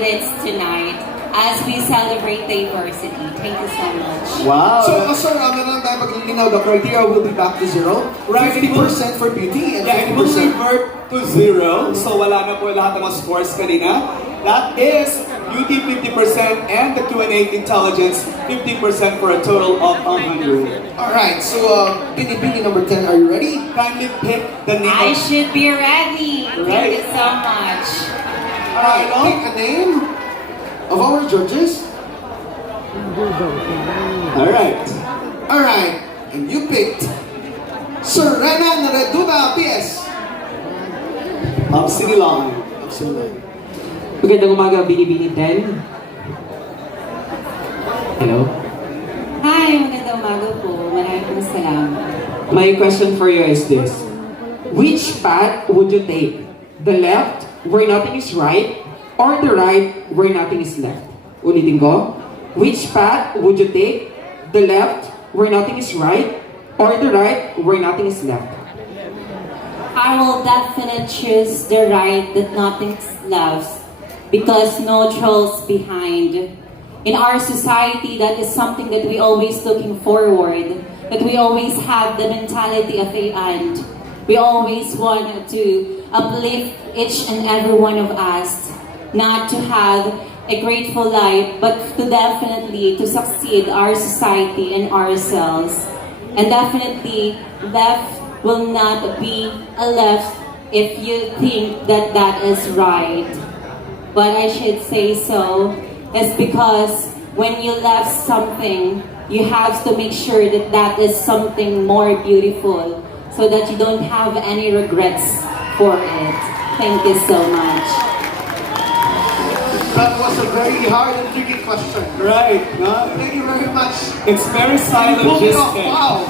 candidates tonight as we celebrate diversity. Thank you so much. Wow. So, sir, meron tayo maglilinaw. The criteria will be back to zero. Right. 50% for beauty and Yeah, it will 50%. revert to zero. So wala na po lahat ng mga scores kanina. That is beauty 50% and the Q&A intelligence 50% for a total of 100. Alright, so Binibining number 10, are you ready? Kindly pick the name I of... should be ready. Right. Thank you so much. Alright, pick a name of our judges. Alright. Alright, and you picked Sir Renan Reduda PS. Sige lang. Absolutely. Magandang umaga, Binibining 10. Hello? Hi, magandang umaga po. Maraming pong salamat. My question for you is this. Which path would you take? The left, where nothing is right, or the right, where nothing is left? Ulitin ko. Which path would you take? The left, where nothing is right, or the right, where nothing is left? I will definitely choose the right that nothing left because no trolls behind. In our society, that is something that we always looking forward, that we always have the mentality of a and. We always want to uplift each and every one of us, not to have a grateful life, but to definitely to succeed our society and ourselves. And definitely, left will not be a left if you think that that is right. But I should say so is because when you left something, you have to make sure that that is something more beautiful so that you don't have any regrets for it. Thank you so much. That was a very hard and tricky question. Right. No? Thank you very much. It's very You pulled it off. syllogistic. Wow.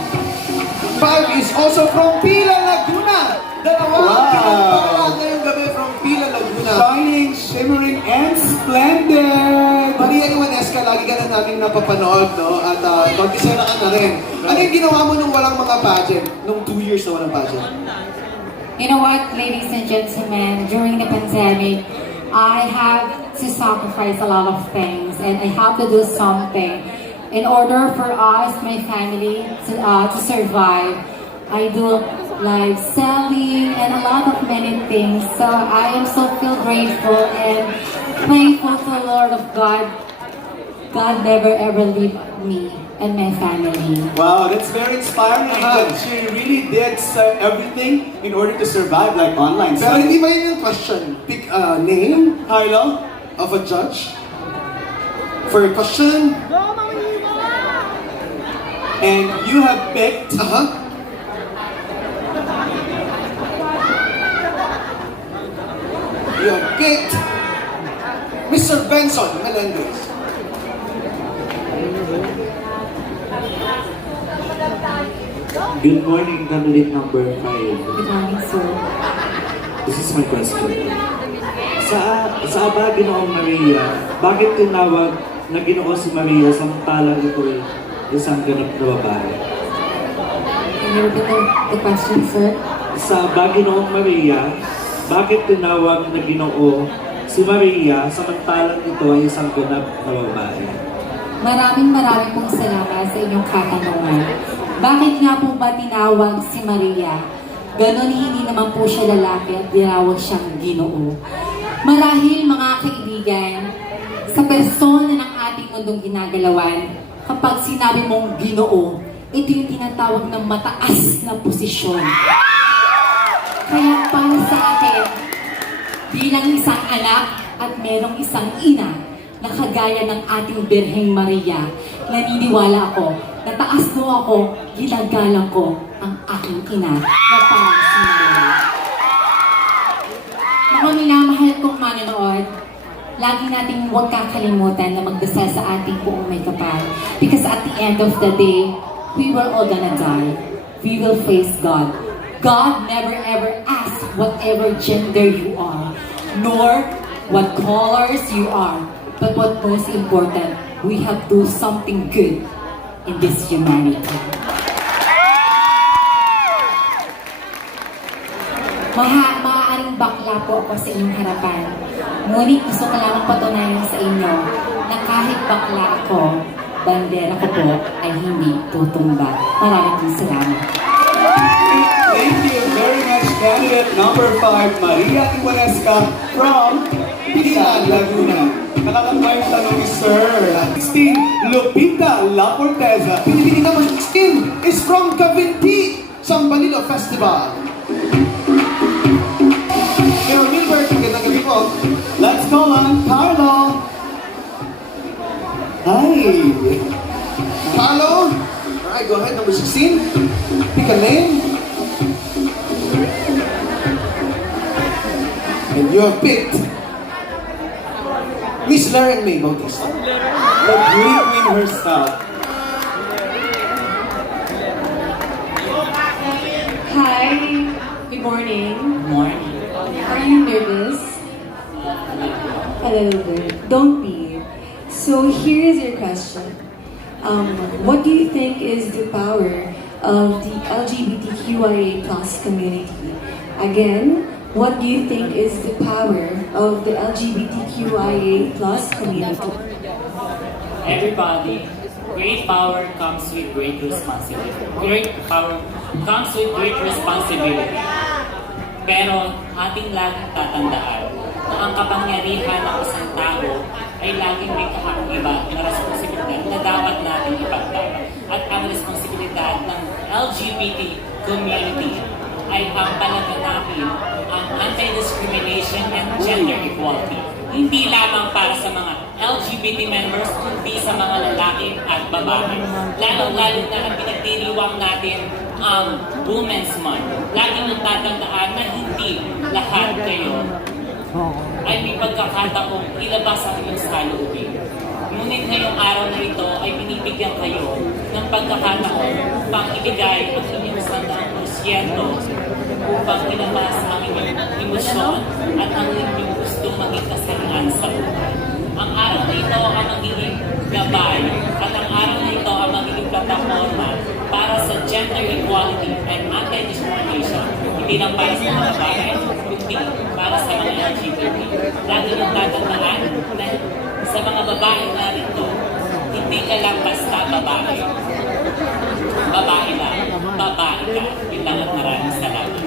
5 is also from Pila, Laguna. Dalawang pinagpala ngayong gabi from Pila, Laguna. Shining, shimmering, and splendid. Maria Iwanesca, lagi ka na namin napapanood, no? At kontisera ka na rin. Ano yung ginawa mo nung walang mga pageant? Nung 2 years na walang pageant? You know what, ladies and gentlemen, during the pandemic, I have to sacrifice a lot of things and I have to do something. In order for us, my family, to survive, I do live selling and a lot of many things. So I am so feel grateful and thankful to the Lord of God. God never ever leave me and my family. Wow, that's very inspiring. That she really did everything in order to survive, like online. Pero hindi ba yun yung question? Pick a name Hello? of a judge for a question. And you have picked You have picked Mr. Benson Melendez. Good morning, candidate number 5. Good morning, sir. This is my question. Sa Aba, Ginoong Maria, bakit tinawag na Ginoo si Maria samantalang ito ay isang ganap na babae? Can you repeat the question, sir? Sa Aba, Ginoong Maria, bakit tinawag na Ginoo si Maria samantalang ito ay isang ganap na babae? Maraming pong salamat sa inyong katanungan. Bakit nga po ba tinawag si Maria? Ganon hindi naman po siya lalaki at tinawag siyang Ginoo. Marahil mga kaibigan, sa persona ng ating mundong ginagalawan, kapag sinabi mong Ginoo, ito yung tinatawag ng mataas na posisyon. Kaya para sa akin, bilang isang anak at merong isang ina na kagaya ng ating Birheng Maria, naniniwala ako na taas mo ako, ginagalang ko ang aking ina na parang si Maria. Mga minamahal kong manonood, lagi nating huwag kakalimutan na magdasal sa ating buong may kapal. Because at the end of the day, we were all gonna die. We will face God. God never ever asks whatever gender you are, nor what colors you are. But what most important, we have to do something good in this humanity. Maaaring bakla po ako sa inyong harapan. Ngunit gusto ko lamang patunayan sa inyo na kahit bakla ako, bandera ko po ay hindi tutumba. Maraming salamat. Thank you very much, candidate number 5, Maria Iwanesca from Pagsanjan, Laguna. Nakakatawa yung tanong ni Sir. 16, Lupita La Porteza. Binibining number 16 is from Cavinti, Sambalilo Festival. Mayor Milbert, magandang gabi po. Let's call on Carlo. Hi. Carlo. Alright, go ahead, number 16. Pick a name. And you have picked Miss Laren May Bautista. The Green Queen herself. Hi, good morning. Morning. Are you nervous? A little bit. Don't be. So here is your question. What do you think is the power of the LGBTQIA plus community? Again, what do you think is the power of the LGBTQIA plus community? Everybody, great power comes with great responsibility. Great power comes with great responsibility. Pero ating laging tatandaan na ang kapangyarihan ng isang tao ay laging may kakaiba na responsibilidad na dapat natin ipagtama. At ang responsibilidad ng LGBT community ay ang palaganapin ang anti-discrimination and gender equality. Hindi lamang para sa mga LGBT members, kundi sa mga lalaki at babae. Lalo-lalo na ang pinagdiriwang natin ang Women's Month. Lagi nang tatandaan na hindi lahat kayo ay may pagkakataong ilabas ang iyong saloobin. Ngunit ngayong araw na ito ay binibigyan kayo ng pagkakataon upang ibigay ang inyong 100% upang ilabas ang inyong emosyon at ang inyong gustong maging kasarian sa buhay. Ang araw na ito ang magiging gabay at ang araw na ito ang magiging plataforma para sa gender equality and anti-discrimination. Hindi lang para sa mga babae, kundi para sa mga LGBT. Lagi nang tatandaan na sa mga babae na rito, hindi ka lang basta babae. Babae lang, babae ka. Yun lang at maraming salamat.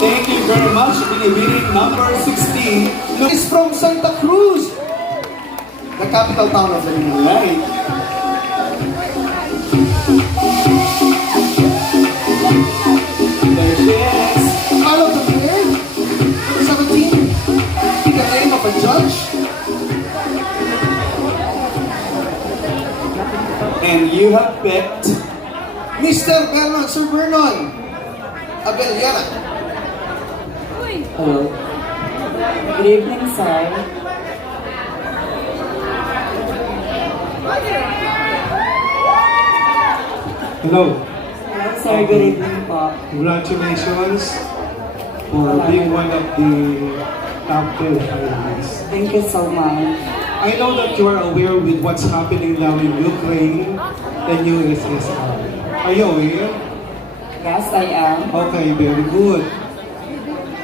Thank you very much. Binibining number 16 Is from Santa Cruz, the capital town of Laguna. Right. There she is. Carlo Tapier, number 17. Pick a name of a judge. And you have picked Mr. Vernon, Sir Vernon Abeliana. Hello. Good evening, sir. Hello. Hello, sir. Good evening po. Congratulations for being one of the top 10 finalists. Thank you so much. I know that you are aware with what's happening now in Ukraine and USSR. Are you aware? Yes, I am. Okay, very good.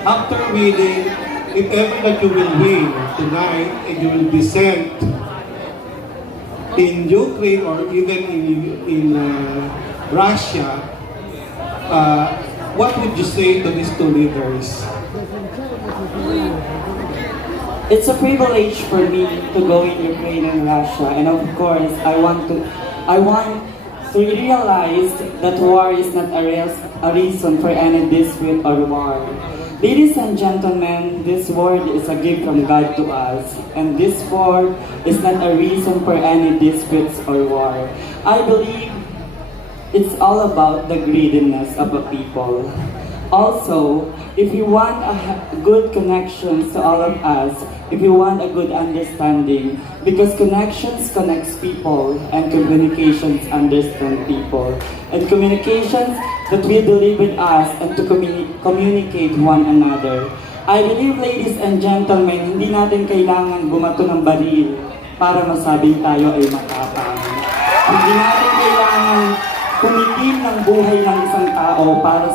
After winning, if ever that you will win tonight and you will be sent in Ukraine or even in Russia, what would you say to these two leaders? It's a privilege for me to go in Ukraine and Russia, and of course, I want to realize that war is not a reason for any dispute or war. Ladies and gentlemen, this word is a gift from God to us, and this war is not a reason for any disputes or war. I believe it's all about the greediness of a people. Also, if you want good connections to all of us, if you want a good understanding, because connections connects people and communications understand people. And communications that we believe in us and to communicate one another. I believe, ladies and gentlemen, hindi natin kailangan bumato ng baril para masabing tayo ay matapang. Hindi natin kailangan kumikim ng buhay ng isang tao para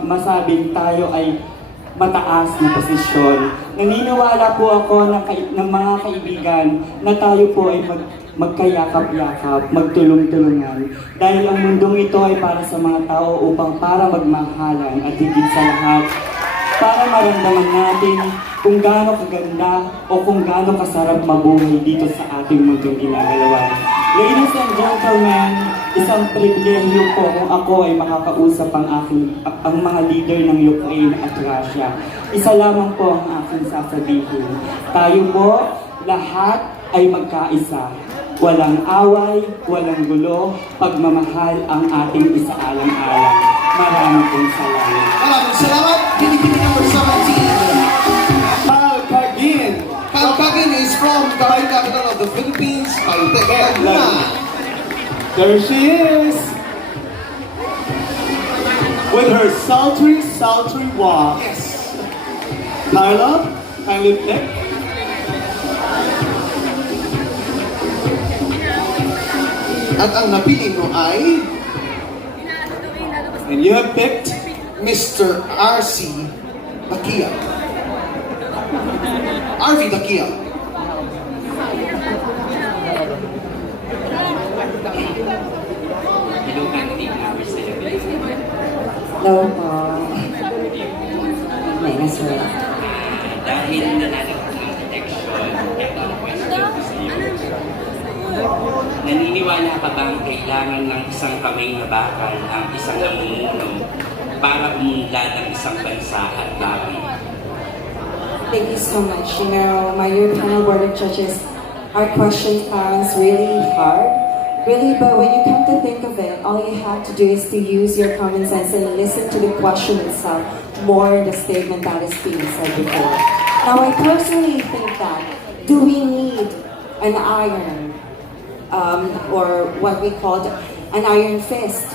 masabing tayo ay mataas na posisyon. Naniniwala po ako ng mga kaibigan na tayo po ay magkayakap-yakap, magtulong-tulungan. Dahil ang mundong ito ay para sa mga tao upang para magmahalan at higit sa lahat, para maramdaman natin kung gaano kaganda o kung gaano kasarap mabuhay dito sa ating mundong ginagalawan. Ladies and gentlemen, isang pribilehyo po kung ako ay makakausap ang mga leader ng Ukraine at Russia. Isa lamang po ang aking sasabihin. Tayo po, lahat ay magkaisa. Walang away, walang gulo, pagmamahal ang ating isaalang-alang. Maraming pong salamat. Maraming salamat. Binibining number 17. Pagsanjan is from the capital of the Philippines, Laguna. There she is! With her sultry, sultry walk. Yes. Carla, kindly pick. At ang napili mo ay And you have picked Mr. R.C. Dakia. R.V. Dakia. Hello po. May nasura. Dahil nananagot ng protection, ito ang question ko sa iyo. Naniniwala ka bang kailangan ng isang kamay na bakal ang isang namumuno para umunlad ang isang bansa at lahi? Thank you so much. You know, my dear panel board of judges, our question sounds really hard. Really, but when you come to think of it, all you have to do is to use your common sense and listen to the question itself more the statement that is being said before. Now, I personally think that, do we need an iron, or what we call an iron fist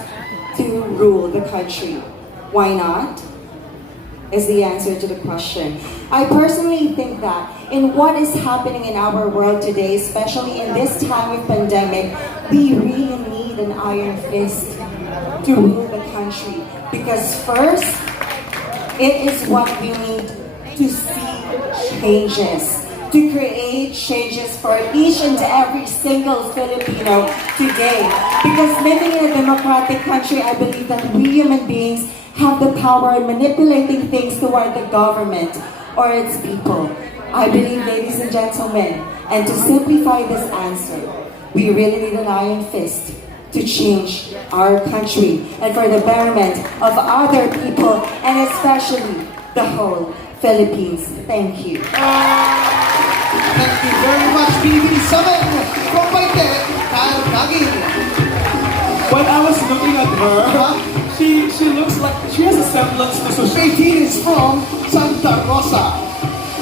to rule the country? Why not? Is the answer to the question. I personally think that in what is happening in our world today, especially in this time of pandemic, we really need an iron fist to rule the country. Because first, it is what we need to see changes, to create changes for each and every single Filipino today. Because living in a democratic country, I believe that we human beings have the power in manipulating things toward the government or its people. I believe, ladies and gentlemen, and to simplify this answer, we really need an iron fist to change our country and for the betterment of other people and especially the whole Philippines. Thank you. Thank you very much, Binibining 7 from Paite, Kagin. When I was looking at her, she looks like she has a semblance to Sushi. 18 is from Santa Rosa.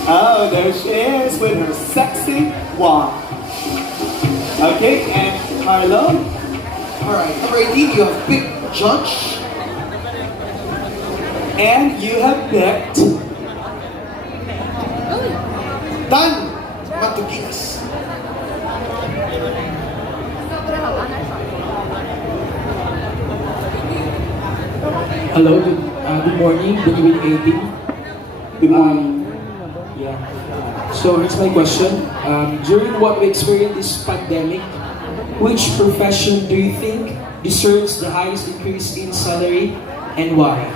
Oh, there she is with her sexy walk. Okay, and Carlo? Alright, number 18, you have picked Judge. And you have picked Dan Matuginas. Hello, good morning, Binibining 18. Good morning. Yeah. So here's my question. During what we experienced this pandemic, which profession do you think deserves the highest increase in salary and why?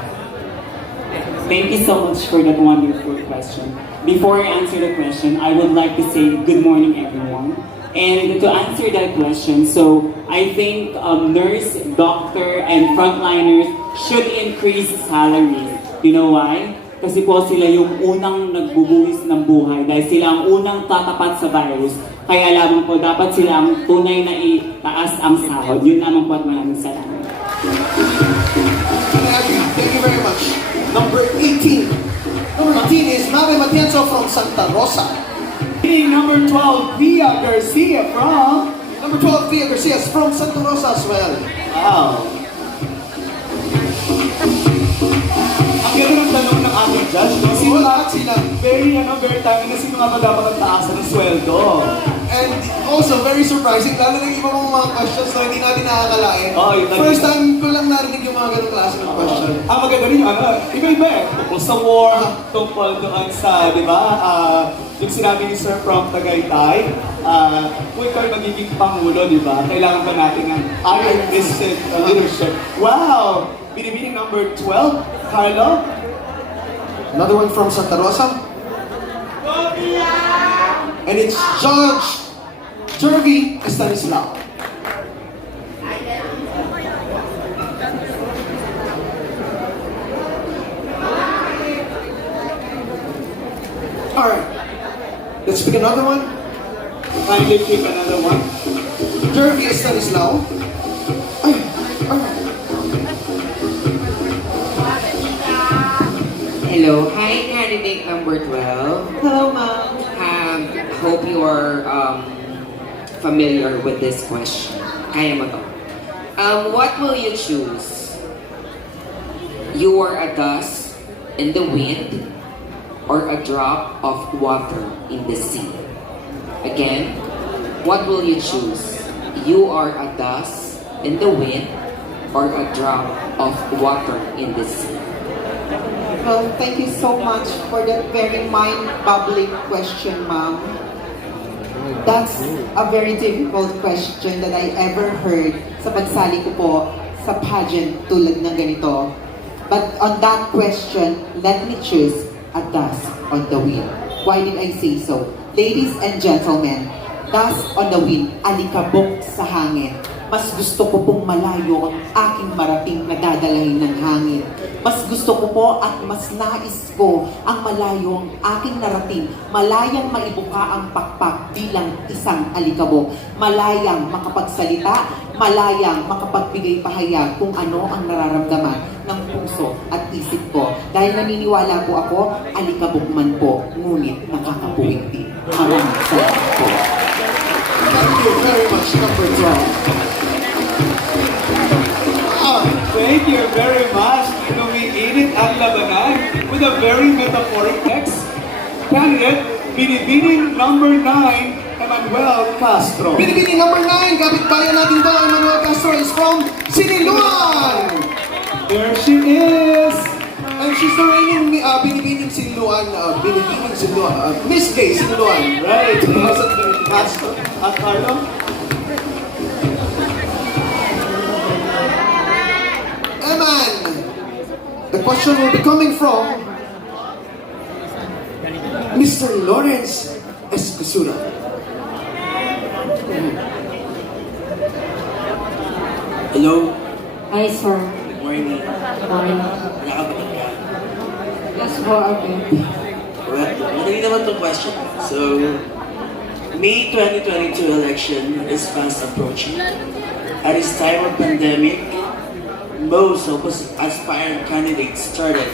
Thank you so much for that wonderful question. Before I answer the question, I would like to say good morning, everyone. And to answer that question, so I think nurse, doctor, and frontliners should increase salaries. You know why? Kasi po sila yung unang nagbubuhis ng buhay dahil sila ang unang tatapat sa virus. Kaya lamang po dapat sila ang tunay na itaas ang sahod. Yun lamang po at maraming salamat. Thank you very much. Number 18. Number 18 is Mame Matienzo from Santa Rosa. Number 12, Pia Garcia from... Number 12, Pia Garcia is from Santa Rosa as well. Wow. Ang ganda ng tanong ng ating judge, no? Sino Lahat sila. very timing na sino nga ba dapat ang taasan ng sweldo? And also, very surprising, lalo na yung iba mong mga questions na hindi natin nakakalain. Oh, yun lang. First time ko lang narinig yung mga ganong klase ng question. Maganda rin yung iba-iba eh. Tungkol sa war, tungkol doon sa, di ba, yung sinabi ni Sir from Tagaytay, kung ikaw ay magiging Pangulo, di ba, kailangan ba natin ng iron-fisted leadership? Wow! Binibining number 12, Carlo? Another one from Santa Rosa. And it's Judge Jervy Stanislao. Alright, let's pick another one. Kindly pick another one. Jervy Stanislao. Alright. Hello, hi candidate number 12. Hello, ma'am. Hope you are familiar with this question. Kaya mo to. What will you choose? You are a dust in the wind or a drop of water in the sea? Again, what will you choose? You are a dust in the wind or a drop of water in the sea? Well, thank you so much for that very mind-boggling question, ma'am. That's a very difficult question that I ever heard sa pagsali ko po sa pageant tulad ng ganito. But on that question, let me choose a dust on the wind. Why did I say so? Ladies and gentlemen, dust on the wind, alikabok sa hangin. Mas gusto ko pong malayo ang aking marating na dadalahin ng hangin. Mas gusto ko po at mas nais ko ang malayo ang aking narating. Malayang maibuka ang pakpak bilang isang alikabok. Malayang makapagsalita, malayang makapagbigay pahayag kung ano ang nararamdaman ng puso at isip ko. Dahil naniniwala po ako, alikabok man po, ngunit nakakapuwing din. Maraming salamat po. Thank you very much, number 12. Thank you very much. Inumiinit ang labanan with a very metaphoric text. Candidate, Binibining number 9, Emmanuel Castro. Binibining number 9, kapitbayan natin to, Emmanuel Castro is from Siniluan! There she is! And she's the reigning Binibining Siniluan, Miss Gay Siniluan. Right, Castro. At Carlo? Eman, the question will be coming from Mr. Lawrence Escusura. Hello, Hi, sir. good morning. Morning. Nakakabating ka. Yes po, okay. Well, madali naman itong question. So, May 2022 election is fast approaching. At this time of pandemic, most of us aspiring candidates started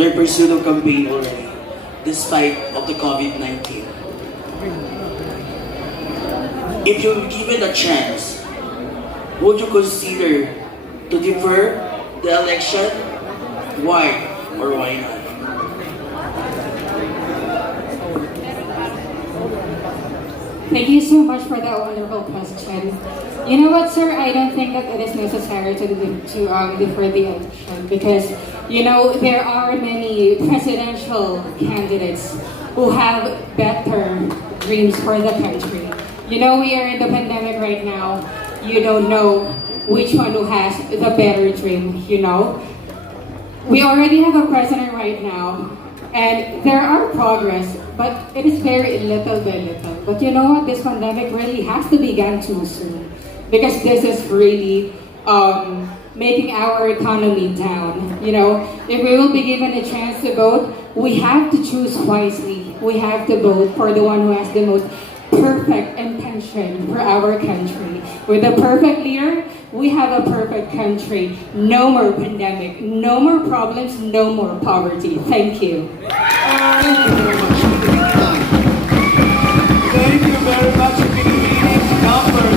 their pursuit of campaign already, despite of the COVID-19. If you were given a chance, would you consider to defer the election? Why or why not? Thank you so much for that wonderful question. You know what, sir? I don't think that it is necessary to defer the election because, you know, there are many presidential candidates who have better dreams for the country. You know, we are in the pandemic right now. You don't know which one who has the better dream, you know? We already have a president right now, and there are progress, but it is very little by little. But you know what? This pandemic really has to begin too soon because this is really making our economy down. You know, if we will be given a chance to vote, we have to choose wisely. We have to vote for the one who has the most perfect intention for our country. With a perfect leader, we have a perfect country. No more pandemic, no more problems, no more poverty. Thank you. Thank you very much. Thank you very much, Binibining number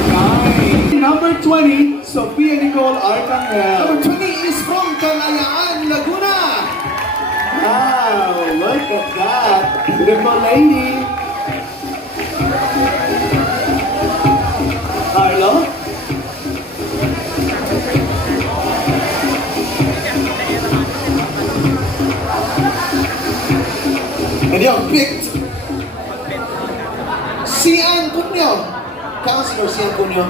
9. Number 20, Sophia Nicole Arcangel. Number 20 is from Kalayaan, Laguna. Wow, look at that. Beautiful lady. Ayun, picked. Sian Cunyo. Councilor Sian Cunyo.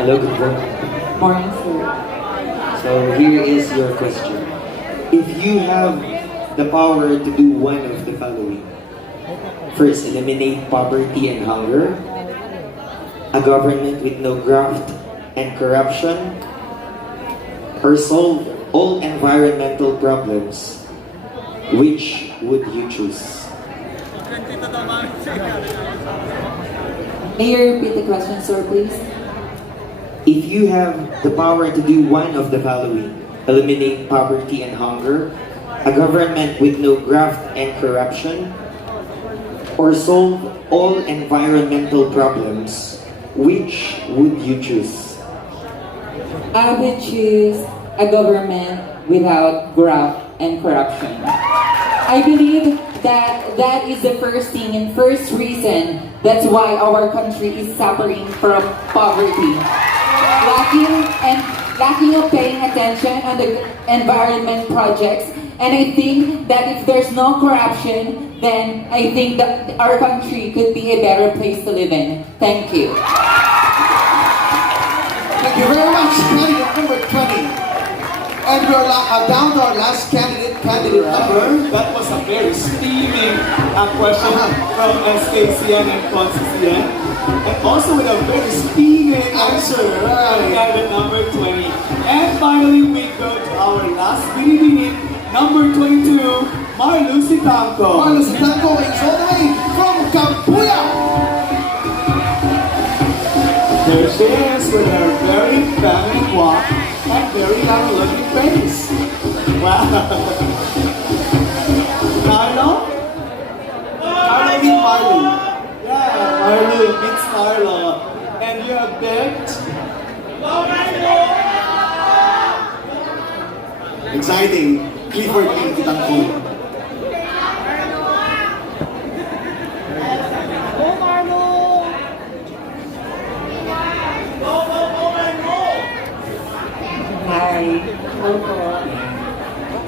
Hello, good morning. Morning, sir. So here is your question. If you have the power to do one of the following. First, eliminate poverty and hunger. A government with no graft and corruption. Or solve all environmental problems. Which would you choose? May you repeat the question, sir, please? If you have the power to do one of the following, eliminate poverty and hunger, a government with no graft and corruption, or solve all environmental problems, which would you choose? I would choose a government without graft and corruption. I believe that that is the first thing and first reason that's why our country is suffering from poverty. Lacking of paying attention on the environment projects, and I think that if there's no corruption, then I think that our country could be a better place to live in. Thank you. Thank you very much, candidate number 20. And we're down to our last candidate number. That was a very steaming question from SKCN and ConCCN. And also with a very steaming answer from candidate number 20. And finally, we go to our last Binibining, number 22, Marlu Sitanco. Marlo Sitanco is all the way from Campuya. There she is with her very feminine walk and very young-looking face. Wow. Carlo? Carlo meet Marlo. Yeah, Marlo meets Carlo. And you have picked... Exciting. Clifford King Kitangko. Hi.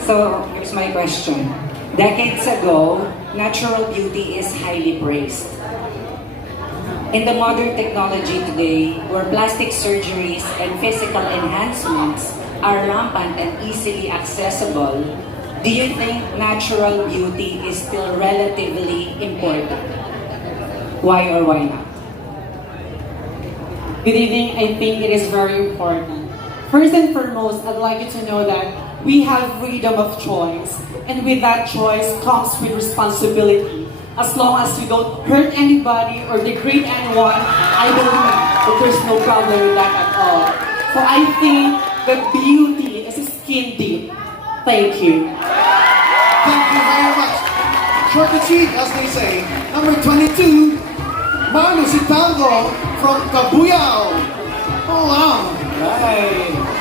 So, here's my question. Decades ago, natural beauty is highly praised. In the modern technology today, where plastic surgeries and physical enhancements are rampant and easily accessible, do you think natural beauty is still relatively important? Why or why not? Good evening. I think it is very important. First and foremost, I'd like you to know that we have freedom of choice. And with that choice comes with responsibility. As long as you don't hurt anybody or degrade anyone, I believe that there's no problem with that at all. So I think that beauty is skin deep. Thank you. Thank you very much. Short and sweet, as they say. Number 22, Marlo Sitanco from Cabuyao. Oh, wow. Right.